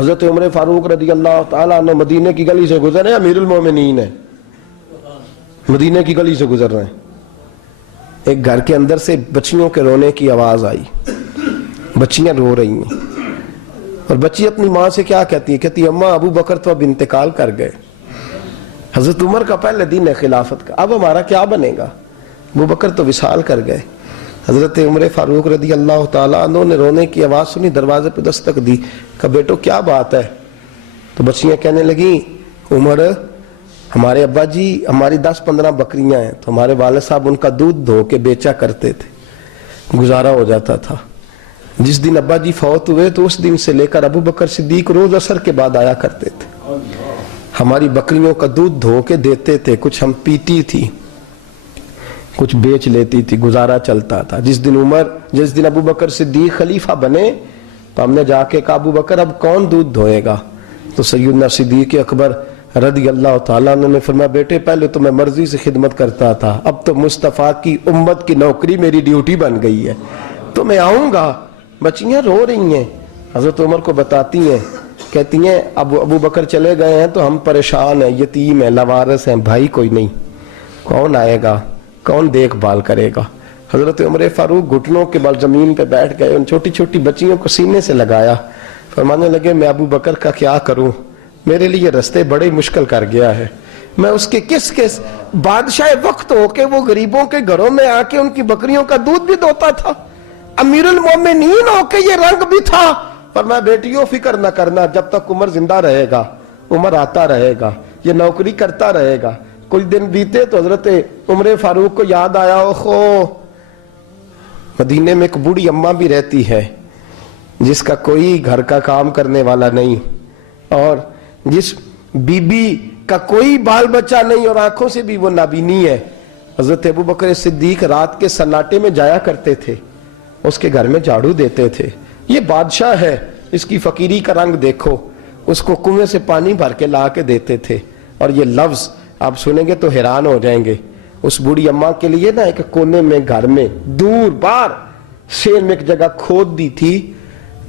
حضرت عمر فاروق رضی اللہ تعالیٰ عنہ مدینے کی گلی سے گزر رہے ہیں، امیر المومنین ہے، مدینے کی گلی سے گزر رہے ہیں، ایک گھر کے اندر سے بچیوں کے رونے کی آواز آئی، بچیاں رو رہی ہیں، اور بچی اپنی ماں سے کیا کہتی ہے؟ کہتی ہے اماں ابو بکر تو اب انتقال کر گئے، حضرت عمر کا پہلے دن ہے خلافت کا، اب ہمارا کیا بنے گا؟ ابو بکر تو وصال کر گئے۔ حضرت عمر فاروق رضی اللہ تعالیٰ عنہ نے رونے کی آواز سنی، دروازے پہ دستک دی، کہا بیٹو کیا بات ہے؟ تو بچیاں کہنے لگیں عمر ہمارے ابا جی ہماری 10-15 بکریاں ہیں، تو ہمارے والد صاحب ان کا دودھ دھو کے بیچا کرتے تھے، گزارا ہو جاتا تھا۔ جس دن ابا جی فوت ہوئے تو اس دن سے لے کر ابو بکر صدیق روز عصر کے بعد آیا کرتے تھے، ہماری بکریوں کا دودھ دھو کے دیتے تھے، کچھ ہم پیتی تھی، کچھ بیچ لیتی تھی، گزارا چلتا تھا۔ جس دن ابو بکر صدیق خلیفہ بنے تو ہم نے جا کے کہا ابو بکر اب کون دودھ دھوئے گا؟ تو سیدنا صدیق اکبر رضی اللہ تعالیٰ عنہ نے فرمایا بیٹے پہلے تو میں مرضی سے خدمت کرتا تھا، اب تو مصطفیٰ کی امت کی نوکری میری ڈیوٹی بن گئی ہے، تو میں آؤں گا۔ بچیاں رو رہی ہیں، حضرت عمر کو بتاتی ہیں، کہتی ہیں ابو بکر چلے گئے ہیں تو ہم پریشان ہیں، یتیم ہیں، لاوارث ہیں، بھائی کوئی نہیں، کون آئے گا، کون دیکھ بھال کرے گا؟ حضرت عمر فاروق گھٹنوں کے بل زمین پہ بیٹھ گئے، ان چھوٹی چھوٹی بچیوں کو سینے سے لگایا، فرمانے لگے میں ابو بکر کا کیا کروں، میرے لیے رستے بڑے مشکل کر گیا ہے، میں اس کے کس بادشاہ وقت ہو کے وہ غریبوں کے گھروں میں آ کے ان کی بکریوں کا دودھ بھی دوتا تھا، امیر المومنین ہو کے یہ رنگ بھی تھا۔ فرمایا بیٹیوں فکر نہ کرنا، جب تک عمر زندہ رہے گا، عمر آتا رہے گا، یہ نوکری کرتا رہے گا۔ کچھ دن بیتے تو حضرت عمر فاروق کو یاد آیا اوخو مدینے میں ایک بوڑھی اماں بھی رہتی ہے جس کا کوئی گھر کا کام کرنے والا نہیں، اور جس بی بی کا کوئی بال بچہ نہیں اور آنکھوں سے بھی وہ نابینی ہے۔ حضرت ابو بکر صدیق رات کے سناٹے میں جایا کرتے تھے، اس کے گھر میں جھاڑو دیتے تھے، یہ بادشاہ ہے، اس کی فقیری کا رنگ دیکھو، اس کو کنویں سے پانی بھر کے لا کے دیتے تھے۔ اور یہ لفظ آپ سنیں گے تو حیران ہو جائیں گے، اس بوڑھی اماں کے لیے نا ایک کونے میں گھر میں دور بار شیر میں ایک جگہ کھود دی تھی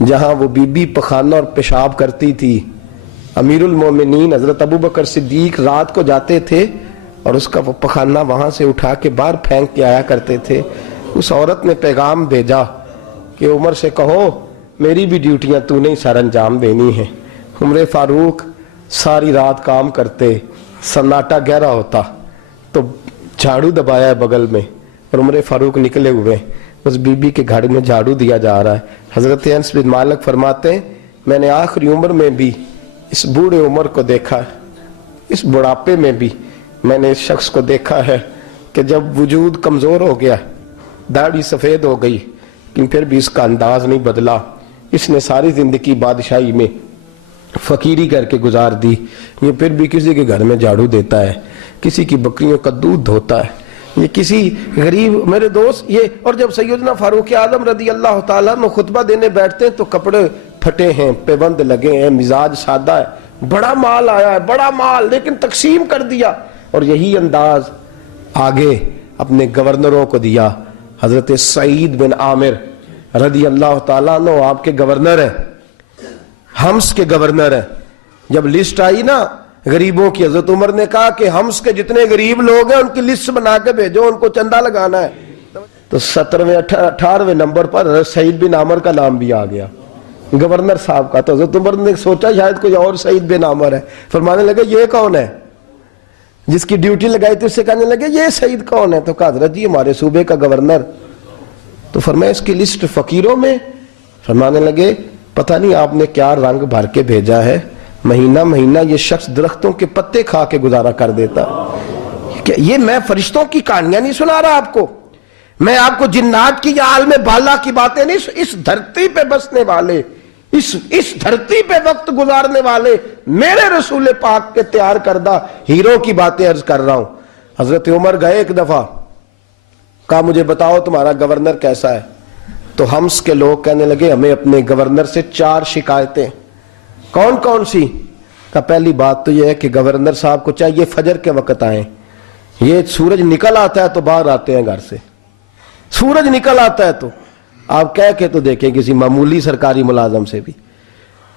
جہاں وہ بی بی پخانہ اور پیشاب کرتی تھی۔ امیر المومنین حضرت ابو بکر صدیق رات کو جاتے تھے اور اس کا وہ پخانہ وہاں سے اٹھا کے باہر پھینک کے آیا کرتے تھے۔ اس عورت نے پیغام بھیجا کہ عمر سے کہو میری بھی ڈیوٹیاں تو نے سر انجام دینی ہیں۔ عمر فاروق ساری رات کام کرتے، سناٹا گہرا ہوتا تو جھاڑو دبایا ہے بغل میں، اور عمر فاروق نکلے ہوئے اس بی بی کے گھر میں جھاڑو دیا جا رہا ہے۔ حضرت انس بن مالک فرماتے ہیں میں نے آخری عمر میں بھی اس بوڑھے عمر کو دیکھا ہے، اس بڑھاپے میں بھی میں نے اس شخص کو دیکھا ہے کہ جب وجود کمزور ہو گیا، داڑھی سفید ہو گئی، لیکن پھر بھی اس کا انداز نہیں بدلا، اس نے ساری زندگی بادشاہی میں فقیری کر کے گزار دی، یہ پھر بھی کسی کے گھر میں جھاڑو دیتا ہے، کسی کی بکریوں کا دودھ دھوتا ہے، یہ کسی غریب میرے دوست یہ۔ اور جب سیدنا فاروق اعظم رضی اللہ تعالیٰ عنہ خطبہ دینے بیٹھتے ہیں تو کپڑے پھٹے ہیں، پیبند لگے ہیں، مزاج سادہ ہے، بڑا مال آیا ہے، بڑا مال، لیکن تقسیم کر دیا، اور یہی انداز آگے اپنے گورنروں کو دیا۔ حضرت سعید بن عامر رضی اللہ تعالیٰ عنہ آپ کے گورنر ہیں، حمص کے گورنر ہیں۔ جب لسٹ آئی نا غریبوں کی، حضرت عمر نے کہا کہ حمص کے جتنے غریب لوگ ہیں ان کی لسٹ بنا کے بھیجو، ان کو چندہ لگانا ہے۔ تو 17ویں 18ویں نمبر پر حضرت سعید بن عامر کا نام بھی آ گیا، گورنر صاحب کا۔ تو حضرت عمر نے سوچا شاید کوئی اور سعید بن عامر ہے، فرمانے لگے یہ کون ہے؟ جس کی ڈیوٹی لگائی تھی اس سے کہنے لگے یہ سعید کون ہے؟ تو کہا حضرت جی ہمارے صوبے کا گورنر۔ تو فرمایا اس کی لسٹ فقیروں میں؟ فرمانے لگے پتہ نہیں آپ نے کیا رنگ بھر کے بھیجا ہے، مہینہ مہینہ یہ شخص درختوں کے پتے کھا کے گزارا کر دیتا۔ یہ میں فرشتوں کی کہانیاں نہیں سنا رہا آپ کو، میں آپ کو جنات کی یا عالم بالا کی باتیں نہیں، اس دھرتی پہ بسنے والے، اس دھرتی پہ وقت گزارنے والے میرے رسول پاک کے تیار کردہ ہیرو کی باتیں عرض کر رہا ہوں۔ حضرت عمر گئے ایک دفعہ، کہا مجھے بتاؤ تمہارا گورنر کیسا ہے؟ تو حمص کے لوگ کہنے لگے ہمیں اپنے گورنر سے 4 شکایتیں۔ کون کون سی؟ کہا پہلی بات تو یہ ہے کہ گورنر صاحب کو چاہیے فجر کے وقت آئیں، یہ سورج نکل آتا ہے تو باہر آتے ہیں گھر سے، سورج نکل آتا ہے تو آپ کہہ کے تو دیکھیں کسی معمولی سرکاری ملازم سے بھی،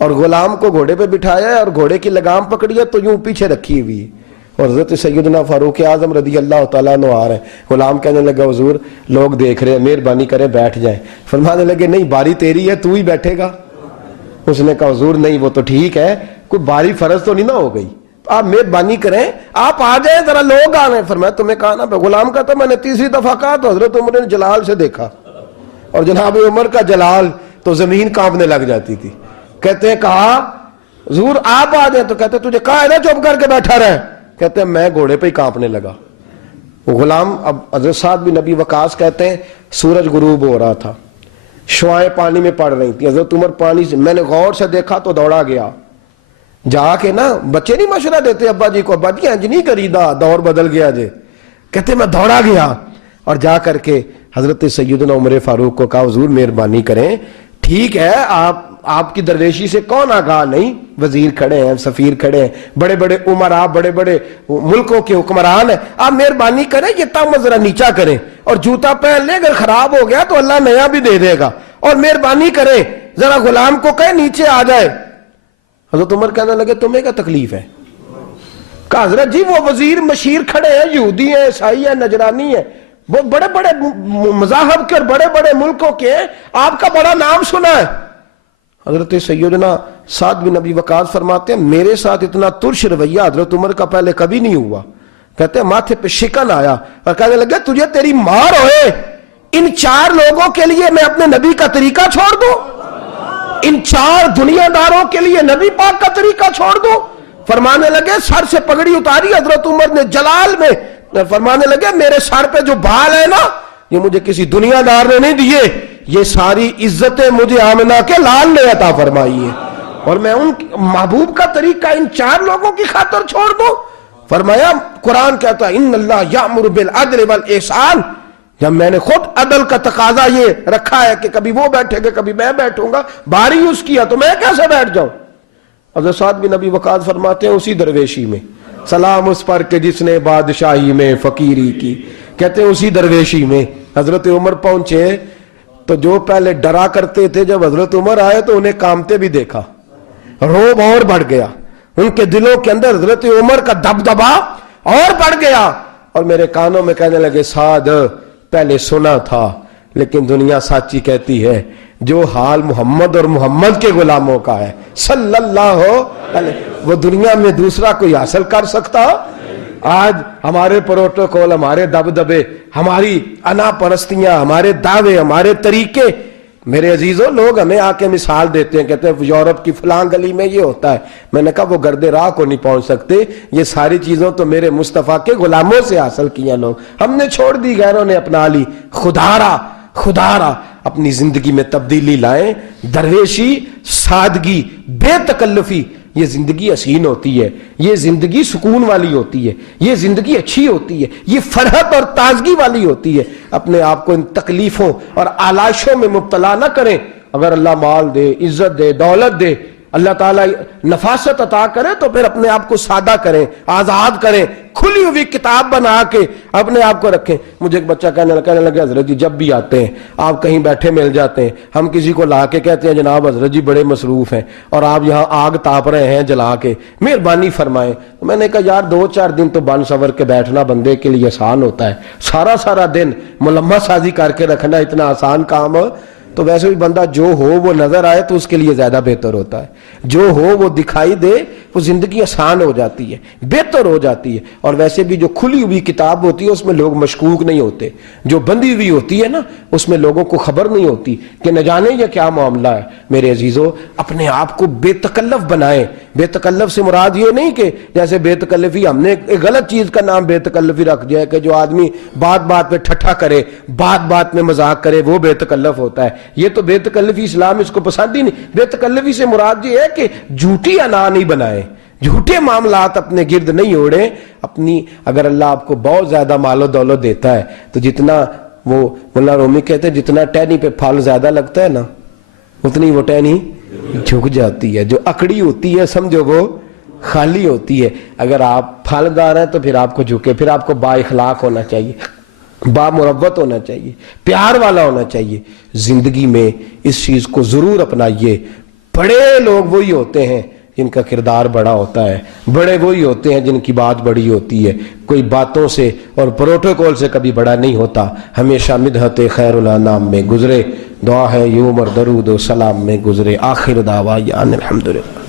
اور غلام کو گھوڑے پہ بٹھایا ہے اور گھوڑے کی لگام پکڑی ہے تو یوں پیچھے رکھی ہوئی ہے، اور حضرت سیدنا فاروق اعظم رضی اللہ تعالیٰ عنہ آ رہے ہیں۔ غلام کہنے لگا حضور لوگ دیکھ رہے ہیں، مہربانی کریں بیٹھ جائیں۔ فرمانے لگے نہیں، باری تیری ہے، تو ہی بیٹھے گا۔ اس نے کہا حضور نہیں، وہ تو ٹھیک ہے، کوئی باری فرض تو نہیں نہ ہو گئی، آپ مہربانی کریں آپ آ جائیں، ذرا لوگ آ رہے ہیں۔ فرمایا تمہیں کہا نا، غلام کہتا میں نے تیسری دفعہ کہا تو حضرت عمر نے جلال سے دیکھا، اور جناب عمر کا جلال تو زمین کانپنے لگ جاتی تھی۔ کہتے ہیں کہا حضور آپ آ جائیں، تو کہتے تجھے کہا ہے نا چپ کر کے بیٹھا رہے، کہتے ہیں میں گھوڑے پہ ہی کانپنے لگا۔ غلام اب حضرت سعد بن ابی وقاص کہتے ہیں سورج غروب ہو رہا تھا، شعائیں پانی میں پڑ رہی تھی، حضرت عمر پانی سے، میں نے غور سے دیکھا تو دوڑا گیا، جا کے نا بچے نہیں مشورہ دیتے ابا جی کو، ابا جی انج نہیں کریدا، دور بدل گیا جے، کہتے میں دوڑا گیا اور جا کر کے حضرت سیدنا عمر فاروق کو کہا حضور مہربانی کریں، ٹھیک ہے آپ کی درویشی سے کون آگاہ نہیں، وزیر کھڑے ہیں، سفیر کھڑے ہیں، بڑے بڑے عمرا، بڑے بڑے ملکوں کے حکمران ہیں، آپ مہربانی کریں یہ تم ذرا نیچا کریں، اور جوتا پہن لے، اگر خراب ہو گیا تو اللہ نیا بھی دے دے گا، اور مہربانی کریں ذرا غلام کو کہیں نیچے آ جائے۔ حضرت عمر کہنے لگے تمہیں کیا تکلیف ہے؟ کہا حضرت جی وہ وزیر مشیر کھڑے ہیں، یہودی ہیں، عیسائی ہیں، نجرانی ہیں، وہ بڑے بڑے مذاہب کے اور بڑے بڑے ملکوں کے، آپ کا بڑا نام سنا ہے۔ حضرت سیدنا سعد بن ابی وقاص فرماتے ہیں میرے ساتھ اتنا ترش رویہ حضرت عمر کا پہلے کبھی نہیں ہوا، کہتے ہیں ماتھے پہ شکن آیا اور کہنے لگے تجھے تیری مار ہوئے، ان 4 لوگوں کے لیے میں اپنے نبی کا طریقہ چھوڑ دوں، ان 4 دنیا داروں کے لیے نبی پاک کا طریقہ چھوڑ دوں؟ فرمانے لگے سر سے پگڑی اتاری حضرت عمر نے جلال میں، فرمانے لگے میرے سر پہ جو بال ہے نا یہ مجھے کسی دنیا دار نے نہیں دیے، یہ ساری عزتیں مجھے آمنہ کے لال نے عطا فرمائی ہے، اور میں ان محبوب کا طریقہ ان 4 لوگوں کی خاطر چھوڑ دوں؟ فرمایا قرآن کہتا ہے ان اللہ یأمر بالعدل والاحسان، جب میں نے خود عدل کا تقاضا یہ رکھا ہے کہ کبھی وہ بیٹھے گا کبھی میں بیٹھوں گا، باری اس کیا تو میں کیسے بیٹھ جاؤں؟ حضرت سعد بن ابی وقاص فرماتے ہیں اسی درویشی میں سلام اس پر کہ جس نے بادشاہی میں فقیری کی، کہتے ہیں اسی درویشی میں حضرت عمر پہنچے تو جو پہلے ڈرا کرتے تھے جب حضرت عمر آئے تو انہیں کامتے بھی دیکھا، روب اور بڑھ گیا، ان کے دلوں کے اندر حضرت عمر کا دبدبا اور بڑھ گیا، اور میرے کانوں میں کہنے لگے سعد پہلے سنا تھا لیکن دنیا سچی کہتی ہے، جو حال محمد اور محمد کے غلاموں کا ہے صلی اللہ علیہ، وہ دنیا میں دوسرا کوئی حاصل کر سکتا؟ آج ہمارے پروٹوکول، ہمارے دبدبے، ہماری انا پرستیاں، ہمارے دعوے، ہمارے طریقے، میرے عزیزوں لوگ ہمیں آ کے مثال دیتے ہیں، کہتے ہیں یورپ کی فلاں گلی میں یہ ہوتا ہے، میں نے کہا وہ گرد راہ کو نہیں پہنچ سکتے، یہ ساری چیزوں تو میرے مصطفیٰ کے غلاموں سے حاصل کیا، لوگ ہم نے چھوڑ دی، غیروں نے اپنا لی۔ خدا را اپنی زندگی میں تبدیلی لائیں، درویشی، سادگی، بے تکلفی، یہ زندگی حسین ہوتی ہے، یہ زندگی سکون والی ہوتی ہے، یہ زندگی اچھی ہوتی ہے، یہ فرحت اور تازگی والی ہوتی ہے۔ اپنے آپ کو ان تکلیفوں اور آلائشوں میں مبتلا نہ کریں، اگر اللہ مال دے، عزت دے، دولت دے، اللہ تعالیٰ نفاست عطا کرے تو پھر اپنے آپ کو سادہ کریں، آزاد کریں، کھلی ہوئی کتاب بنا کے اپنے آپ کو رکھیں۔ مجھے ایک بچہ کہنے لگا حضرت جی جب بھی آتے ہیں آپ کہیں بیٹھے مل جاتے ہیں، ہم کسی کو لا کے کہتے ہیں جناب حضرت جی بڑے مصروف ہیں اور آپ یہاں آگ تاپ رہے ہیں جلا کے، مہربانی فرمائیں۔ میں نے کہا یار 2-4 دن تو بن سور کے بیٹھنا بندے کے لیے آسان ہوتا ہے، سارا دن ملمہ سازی کر کے رکھنا اتنا آسان کام تو ویسے بھی بندہ جو ہو وہ نظر آئے تو اس کے لیے زیادہ بہتر ہوتا ہے، جو ہو وہ دکھائی دے، وہ زندگی آسان ہو جاتی ہے، بہتر ہو جاتی ہے۔ اور ویسے بھی جو کھلی ہوئی کتاب ہوتی ہے اس میں لوگ مشکوک نہیں ہوتے، جو بندی ہوئی ہوتی ہے نا اس میں لوگوں کو خبر نہیں ہوتی کہ نہ جانے یہ کیا معاملہ ہے۔ میرے عزیزوں اپنے آپ کو بے تکلف بنائیں۔ بے تکلف سے مراد یہ نہیں کہ جیسے بے تکلفی ہم نے ایک غلط چیز کا نام بے تکلفی رکھ دیا ہے کہ جو آدمی بات پہ ٹھٹھا کرے، بات میں مذاق کرے، وہ بے تکلف ہوتا ہے۔ یہ تو بے تکلفی اسلام اس کو پسند ہی نہیں۔ بے تکلفی سے مراد یہ ہے کہ جھوٹی انا نہیں بنائیں، جھوٹے معاملات اپنے گرد نہیں اوڑیں۔ اپنی اگر اللہ آپ کو بہت زیادہ مال و دولت دیتا ہے تو جتنا وہ مولانا رومی کہتے ہیں جتنا ٹہنی پہ پھل زیادہ لگتا ہے نا اتنی وہ ٹہنی جھک جاتی ہے، جو اکڑی ہوتی ہے سمجھو وہ خالی ہوتی ہے۔ اگر آپ پھلدار ہیں تو پھر آپ کو جھکے، پھر آپ کو با اخلاق ہونا چاہیے، با مروت ہونا چاہیے، پیار والا ہونا چاہیے۔ زندگی میں اس چیز کو ضرور اپنائیے، بڑے لوگ وہی ہوتے ہیں جن کا کردار بڑا ہوتا ہے، بڑے وہی ہوتے ہیں جن کی بات بڑی ہوتی ہے، کوئی باتوں سے اور پروٹوکول سے کبھی بڑا نہیں ہوتا، ہمیشہ مدحت خیر الانام میں گزرے، دعا ہے یوم اور درود و سلام میں گزرے۔ آخر دعویٰ الحمدللہ۔